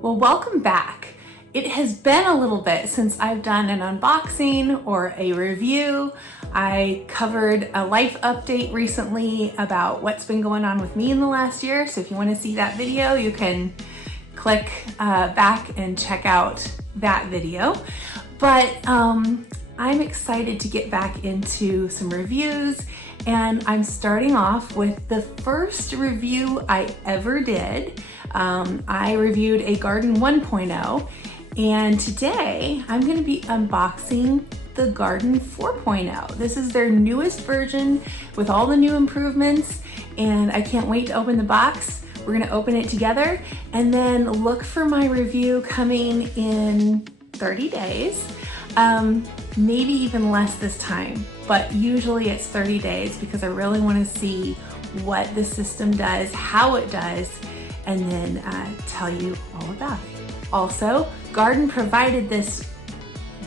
Well, welcome back. It has been a little bit since I've done an unboxing or a review. I covered a life update recently about what's been going on with me in the last year. So if you want to see that video, you can click back and check out that video. But I'm excited to get back into some reviews, and I'm starting off with the first review I ever did. I reviewed a Gardyn 1.0, and today I'm going to be unboxing the Gardyn 4.0. This is their newest version with all the new improvements, and I can't wait to open the box. We're going to open it together and then look for my review coming in 30 days. Maybe even less this time, but usually it's 30 days because I really want to see what the system does, how it does, and then tell you all about it. Also, Gardyn provided this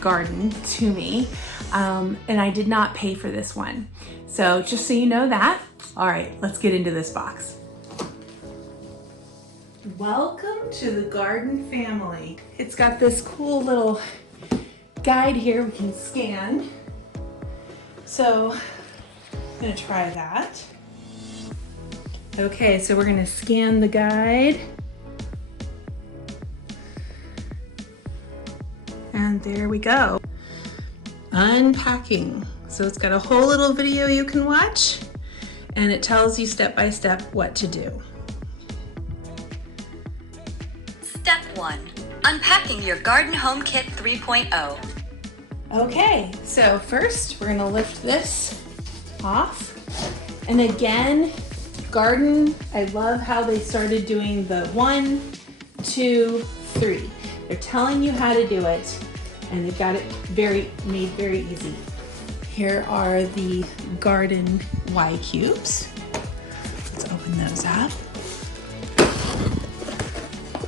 Gardyn to me, and I did not pay for this one. So just so you know that. All right, let's get into this box. Welcome to the Gardyn family. It's got this cool little guide here we can scan. So I'm gonna try that. Okay, so we're gonna scan the guide. And there we go. Unpacking. So it's got a whole little video you can watch, and it tells you step by step what to do. Step 1. Unpacking your Gardyn Home Kit 3.0. Okay, so first we're gonna lift this off. And again, Gardyn, I love how they started doing the 1, 2, 3. They're telling you how to do it, and they've got it made very easy. Here are the Gardyn Y cubes. Let's open those up.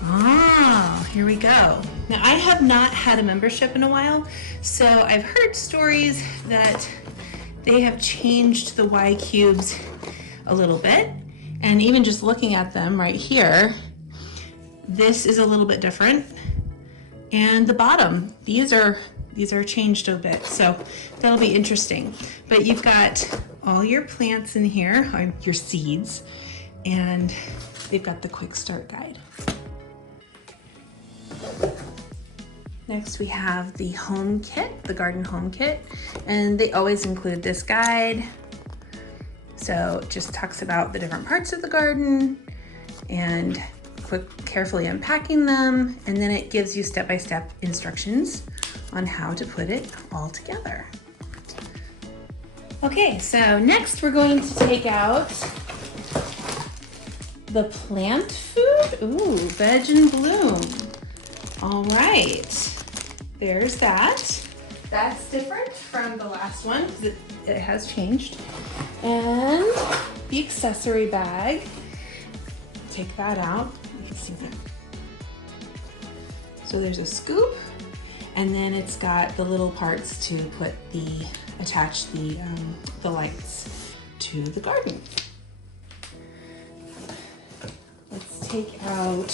Ah, here we go. Now, I have not had a membership in a while, so I've heard stories that they have changed the Y cubes a little bit, and even just looking at them right here, this is a little bit different. And the bottom, these are changed a bit, so that'll be interesting. But you've got all your plants in here, or your seeds, and they've got the quick start guide. Next we have the home kit, the Gardyn home kit, and they always include this guide. So it just talks about the different parts of the garden and carefully unpacking them, and then it gives you step-by-step instructions on how to put it all together. Okay, so next we're going to take out the plant food. Ooh, veg and bloom. All right, there's that. That's different from the last one because it has changed. And the accessory bag, take that out. You can see that. So there's a scoop, and then it's got the little parts to attach the lights to the garden. Let's take out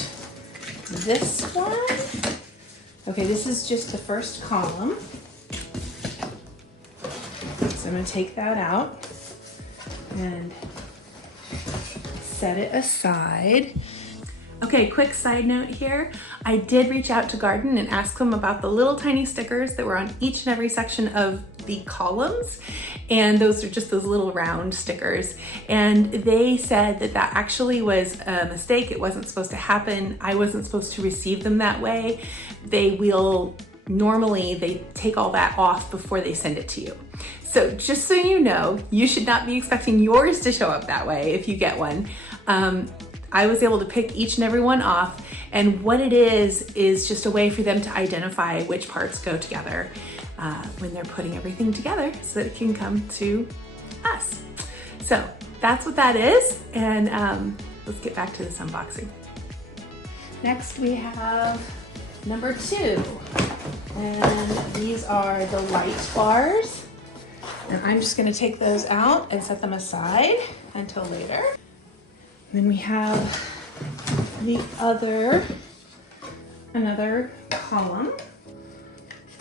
this one. Okay, this is just the first column. So I'm going to take that out and set it aside. Okay, quick side note here. I did reach out to Gardyn and ask them about the little tiny stickers that were on each and every section of the columns, and those are just those little round stickers, and they said that that actually was a mistake. It wasn't supposed to happen. I wasn't supposed to receive them that way. Normally they take all that off before they send it to you. So just so you know, you should not be expecting yours to show up that way if you get one. I was able to pick each and every one off, and what it is just a way for them to identify which parts go together when they're putting everything together so that it can come to us. So that's what that is, and let's get back to this unboxing. Next we have number 2, and these are the light bars, and I'm just going to take those out and set them aside until later. Then we have the other another column.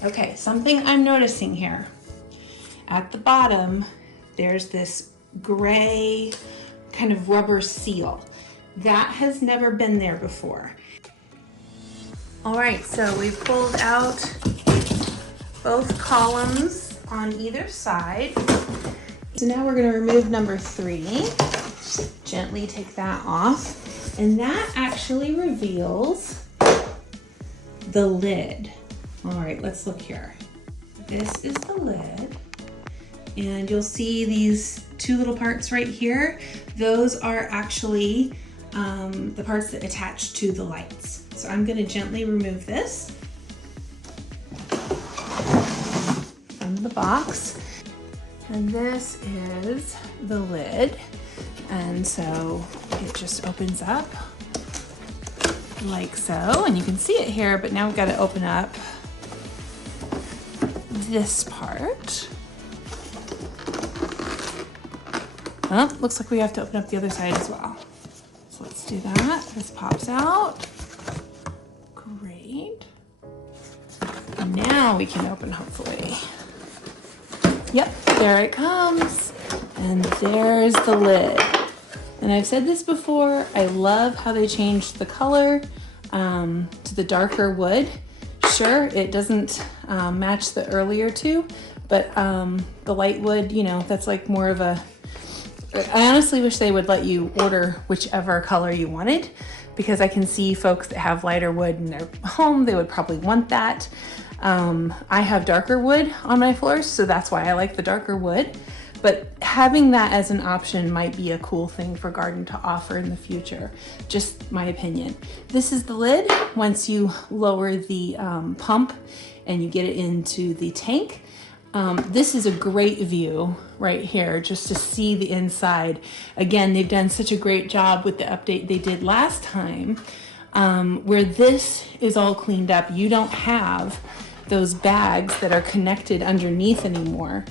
Okay, something I'm noticing here. At the bottom, there's this gray kind of rubber seal. That has never been there before. All right, so we've pulled out both columns on either side. So now we're gonna remove number 3. Gently take that off. And that actually reveals the lid. All right, let's look here. This is the lid. And you'll see these 2 little parts right here. Those are actually the parts that attach to the lights. So I'm gonna gently remove this from the box. And this is the lid. And so it just opens up like so. And you can see it here, but now we've got to open up this part. Oh, looks like we have to open up the other side as well. So let's do that. This pops out. Great. And now we can open, hopefully. Yep, there it comes. And there's the lid. And I've said this before, I love how they changed the color to the darker wood. Sure, it doesn't match the earlier 2, but the light wood, you know, that's like more of a, I honestly wish they would let you order whichever color you wanted, because I can see folks that have lighter wood in their home, they would probably want that. I have darker wood on my floors, so that's why I like the darker wood. But having that as an option might be a cool thing for Gardyn to offer in the future. Just my opinion. This is the lid. Once you lower the pump and you get it into the tank, this is a great view right here just to see the inside. Again, they've done such a great job with the update they did last time, where this is all cleaned up. You don't have those bags that are connected underneath anymore.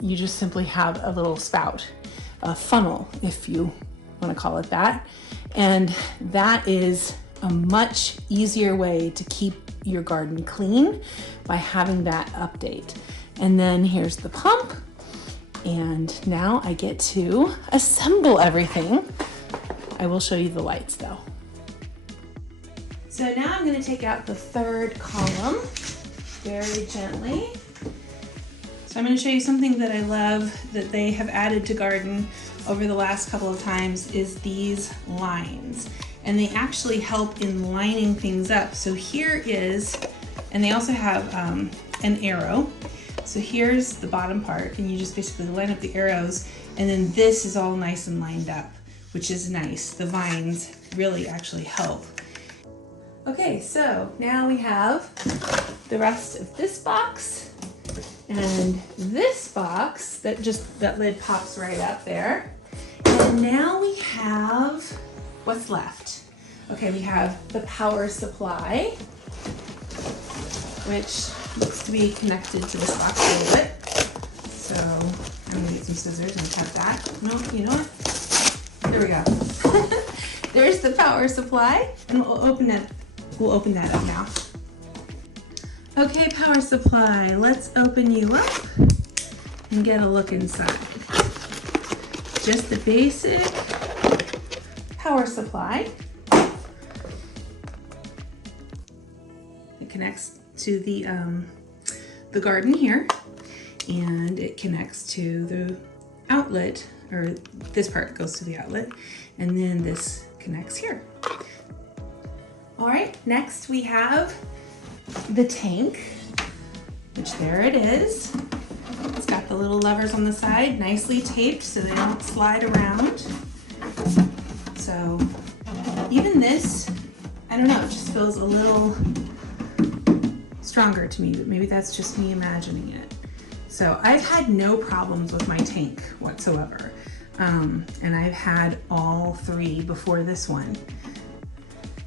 You just simply have a little spout, a funnel, if you want to call it that. And that is a much easier way to keep your garden clean by having that update. And then here's the pump. And now I get to assemble everything. I will show you the lights though. So now I'm going to take out the 3rd column very gently. So I'm going to show you something that I love that they have added to Gardyn over the last couple of times is these lines. And they actually help in lining things up. So here is, and they also have an arrow. So here's the bottom part, and you just basically line up the arrows, and then this is all nice and lined up, which is nice. The vines really actually help. Okay, so now we have the rest of this box. And this box, that lid pops right up there. And now we have what's left. Okay, we have the power supply, which looks to be connected to this box a little bit. So I'm gonna get some scissors and cut that. No, you know what? There we go. There's the power supply, and we'll open that up now. Okay, power supply, let's open you up and get a look inside. Just the basic power supply. It connects to the Gardyn here, and it connects to the outlet, or this part goes to the outlet, and then this connects here. All right, next we have the tank, which there it is. It's got the little levers on the side, nicely taped so they don't slide around. So even this, I don't know, it just feels a little stronger to me, but maybe that's just me imagining it. So I've had no problems with my tank whatsoever. And I've had all 3 before this one.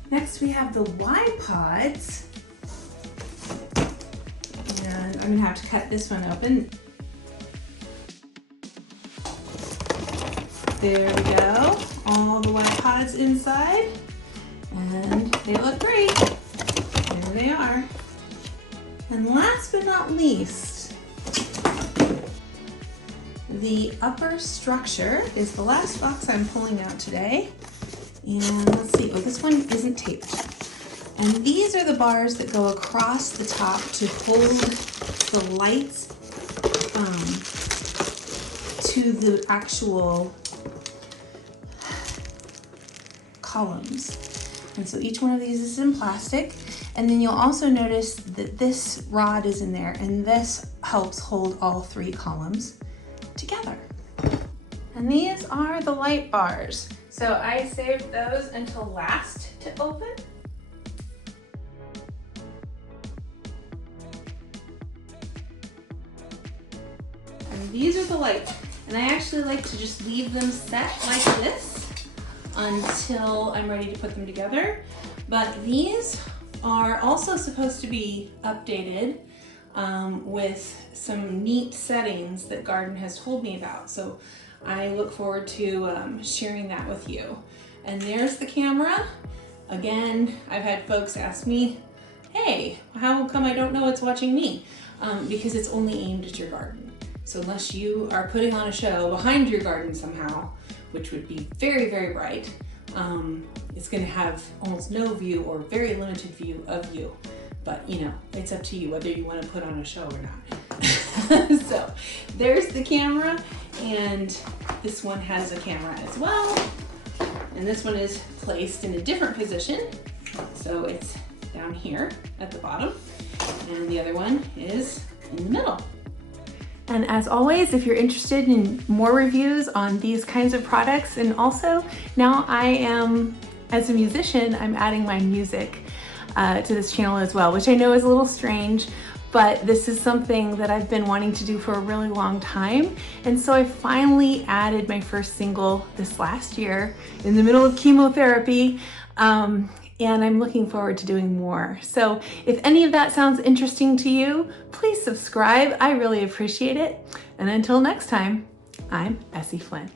Next we have the Y pods. And I'm gonna have to cut this one open. There we go, all the white pods inside, and they look great. they are. And last but not least, the upper structure is the last box I'm pulling out today. And let's see, oh, this one isn't taped. And these are the bars that go across the top to hold the lights to the actual columns. And so each one of these is in plastic. And then you'll also notice that this rod is in there, and this helps hold all 3 columns together. And these are the light bars. So I saved those until last to open. And these are the lights. And I actually like to just leave them set like this until I'm ready to put them together. But these are also supposed to be updated with some neat settings that Gardyn has told me about. So I look forward to sharing that with you. And there's the camera. Again, I've had folks ask me, hey, how come I don't know it's watching me? Because it's only aimed at your garden. So unless you are putting on a show behind your garden somehow, which would be very, very bright, it's gonna have almost no view or very limited view of you. But you know, it's up to you whether you wanna put on a show or not. So there's the camera, and this one has a camera as well. And this one is placed in a different position. So it's down here at the bottom, and the other one is in the middle. And as always, if you're interested in more reviews on these kinds of products, and also now I am, as a musician, I'm adding my music to this channel as well, which I know is a little strange, but this is something that I've been wanting to do for a really long time. And so I finally added my first single this last year in the middle of chemotherapy. And I'm looking forward to doing more. So if any of that sounds interesting to you, please subscribe. I really appreciate it. And until next time, I'm Essi Flynn.